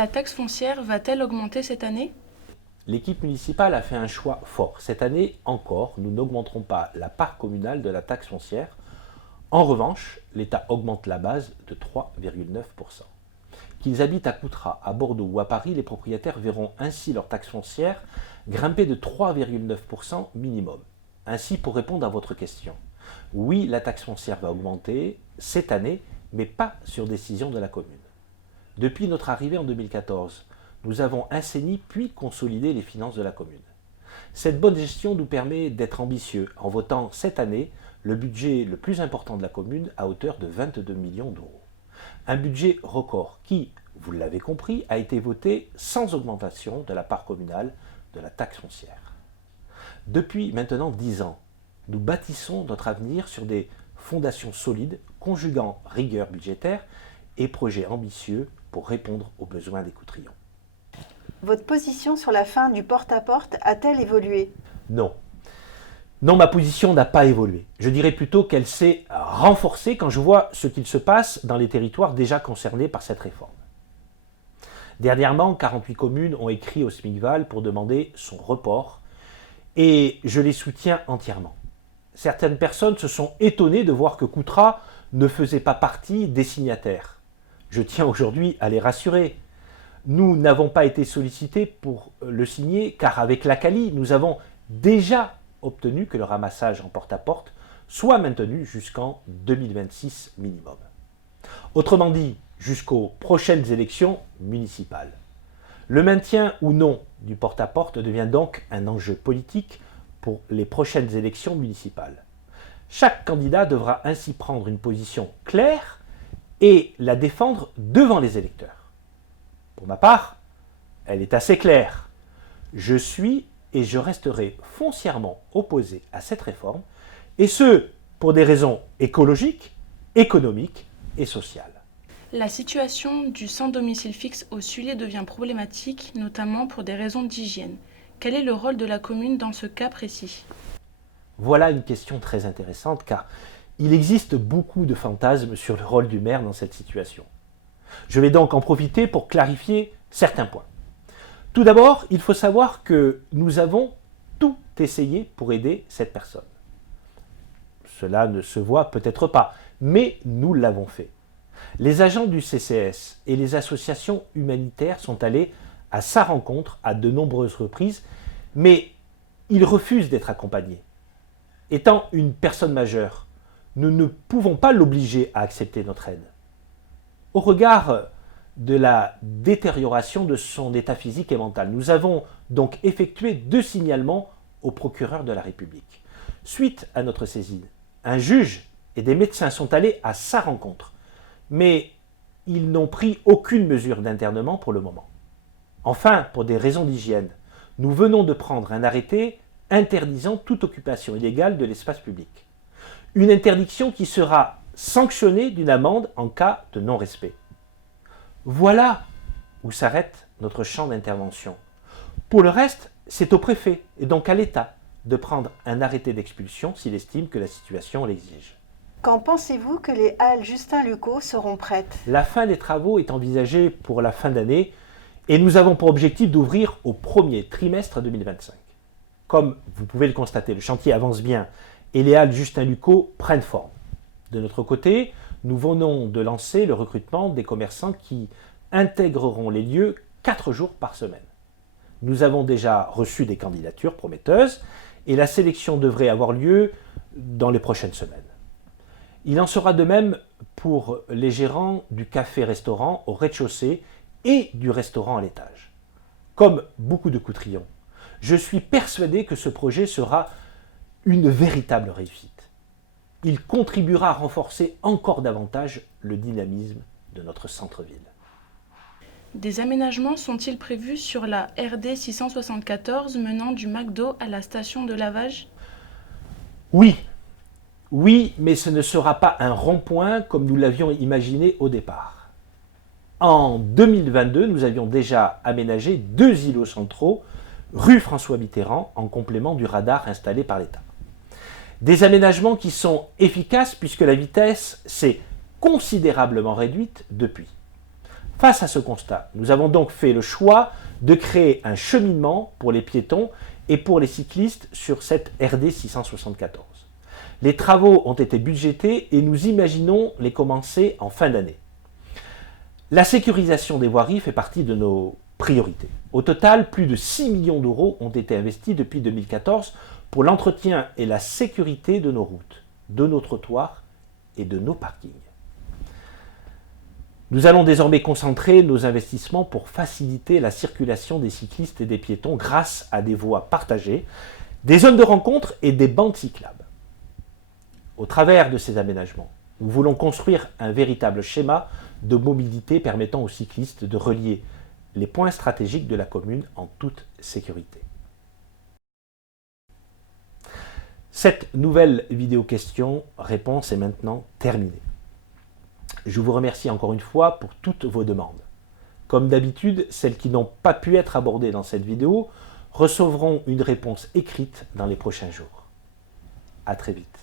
La taxe foncière va-t-elle augmenter cette année? L'équipe municipale a fait un choix fort. Cette année encore, nous n'augmenterons pas la part communale de la taxe foncière. En revanche, l'État augmente la base de 3,9%. Qu'ils habitent à Coutras, à Bordeaux ou à Paris, les propriétaires verront ainsi leur taxe foncière grimper de 3,9% minimum. Ainsi, pour répondre à votre question, oui, la taxe foncière va augmenter cette année, mais pas sur décision de la commune. Depuis notre arrivée en 2014, nous avons assaini puis consolidé les finances de la commune. Cette bonne gestion nous permet d'être ambitieux en votant cette année le budget le plus important de la commune à hauteur de 22 millions d'euros. Un budget record qui, vous l'avez compris, a été voté sans augmentation de la part communale de la taxe foncière. Depuis maintenant 10 ans, nous bâtissons notre avenir sur des fondations solides, conjuguant rigueur budgétaire et projets ambitieux pour répondre aux besoins des Coutrillons. Votre position sur la fin du porte-à-porte a-t-elle évolué? Non. Non, ma position n'a pas évolué. Je dirais plutôt qu'elle s'est renforcée quand je vois ce qu'il se passe dans les territoires déjà concernés par cette réforme. Dernièrement, 48 communes ont écrit au SMICVAL pour demander son report et je les soutiens entièrement. Certaines personnes se sont étonnées de voir que Coutras ne faisait pas partie des signataires. Je tiens aujourd'hui à les rassurer. Nous n'avons pas été sollicités pour le signer car avec l'ACALI, nous avons déjà obtenu que le ramassage en porte-à-porte soit maintenu jusqu'en 2026 minimum. Autrement dit, jusqu'aux prochaines élections municipales. Le maintien ou non du porte-à-porte devient donc un enjeu politique pour les prochaines élections municipales. Chaque candidat devra ainsi prendre une position claire et la défendre devant les électeurs. Pour ma part, elle est assez claire. Je suis et je resterai foncièrement opposé à cette réforme, et ce, pour des raisons écologiques, économiques et sociales. La situation du sans domicile fixe au Sulé devient problématique, notamment pour des raisons d'hygiène. Quel est le rôle de la commune dans ce cas précis? Voilà une question très intéressante car il existe beaucoup de fantasmes sur le rôle du maire dans cette situation. Je vais donc en profiter pour clarifier certains points. Tout d'abord, il faut savoir que nous avons tout essayé pour aider cette personne. Cela ne se voit peut-être pas, mais nous l'avons fait. Les agents du CCS et les associations humanitaires sont allés à sa rencontre à de nombreuses reprises, mais il refuse d'être accompagné. Étant une personne majeure, nous ne pouvons pas l'obliger à accepter notre aide. Au regard de la détérioration de son état physique et mental, nous avons donc effectué 2 signalements au procureur de la République. Suite à notre saisine, un juge et des médecins sont allés à sa rencontre, mais ils n'ont pris aucune mesure d'internement pour le moment. Enfin, pour des raisons d'hygiène, nous venons de prendre un arrêté interdisant toute occupation illégale de l'espace public. Une interdiction qui sera sanctionnée d'une amende en cas de non-respect. Voilà où s'arrête notre champ d'intervention. Pour le reste, c'est au préfet et donc à l'État de prendre un arrêté d'expulsion s'il estime que la situation l'exige. Quand pensez-vous que les halles Justin Lucot seront prêtes? La fin des travaux est envisagée pour la fin d'année et nous avons pour objectif d'ouvrir au premier trimestre 2025. Comme vous pouvez le constater, le chantier avance bien et les halles Justin Lucot prennent forme. De notre côté, nous venons de lancer le recrutement des commerçants qui intégreront les lieux 4 jours par semaine. Nous avons déjà reçu des candidatures prometteuses et la sélection devrait avoir lieu dans les prochaines semaines. Il en sera de même pour les gérants du café-restaurant au rez-de-chaussée et du restaurant à l'étage. Comme beaucoup de Coutrillons, je suis persuadé que ce projet sera une véritable réussite. Il contribuera à renforcer encore davantage le dynamisme de notre centre-ville. Des aménagements sont-ils prévus sur la RD 674 menant du McDo à la station de lavage? Oui, mais ce ne sera pas un rond-point comme nous l'avions imaginé au départ. En 2022, nous avions déjà aménagé 2 îlots centraux rue François Mitterrand en complément du radar installé par l'État. Des aménagements qui sont efficaces puisque la vitesse s'est considérablement réduite depuis. Face à ce constat, nous avons donc fait le choix de créer un cheminement pour les piétons et pour les cyclistes sur cette RD 674. Les travaux ont été budgétés et nous imaginons les commencer en fin d'année. La sécurisation des voiries fait partie de nos priorités. Au total, plus de 6 millions d'euros ont été investis depuis 2014 pour l'entretien et la sécurité de nos routes, de nos trottoirs et de nos parkings. Nous allons désormais concentrer nos investissements pour faciliter la circulation des cyclistes et des piétons grâce à des voies partagées, des zones de rencontre et des bandes cyclables. Au travers de ces aménagements, nous voulons construire un véritable schéma de mobilité permettant aux cyclistes de relier les points stratégiques de la commune en toute sécurité. Cette nouvelle vidéo question-réponse est maintenant terminée. Je vous remercie encore une fois pour toutes vos demandes. Comme d'habitude, celles qui n'ont pas pu être abordées dans cette vidéo recevront une réponse écrite dans les prochains jours. À très vite.